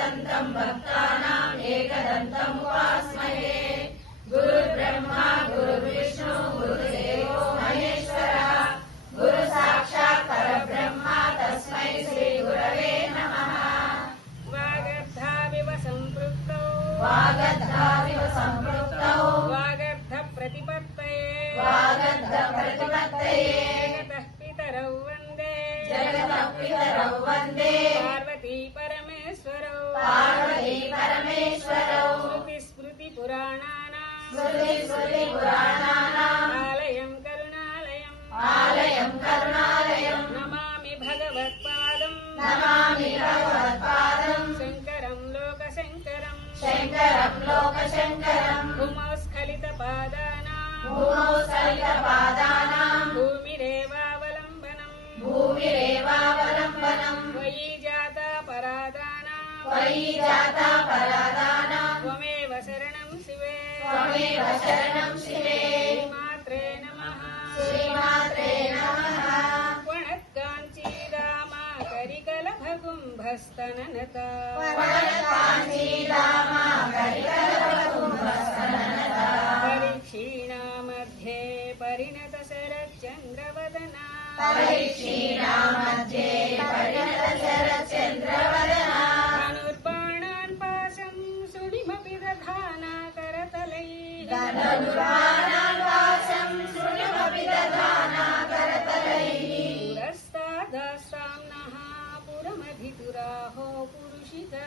एकदन्तं भक्तानाम् एकदन्तम् उपास्महे। गुरुर्ब्रह्मा गुरुर्विष्णु गुरुदेवो महेश्वरः। गुरु साक्षात् परब्रह्मा तस्मै श्री गुरवे नमः। वागर्धाविव सम्पृक्तौ वागर्ध प्रतिपत्तये जगतः पितरौ वन्दे पार्वती परमेश्वरौ स्मृति पुराणानाम् आलयं करुणालयं नमामि भगवत्पादं शङ्करं लोकशङ्करं भूमौ स्खलितपादानां भूमिरेवावलम्बनं त्वयि जाता परादानां त्वमेव शरणं शिवे श्रीमात्रे नमः वणत्काञ्चीरामा करिकलभगुम्भस्तननता परीक्षीणा मध्ये परिणत शरच्चन्द्रवदना धनुर्बाणान् पाशं सुडिमपि दधाना करतलैः पुरस्तादास्तां नः पुरमधितुराहो पुरुषिता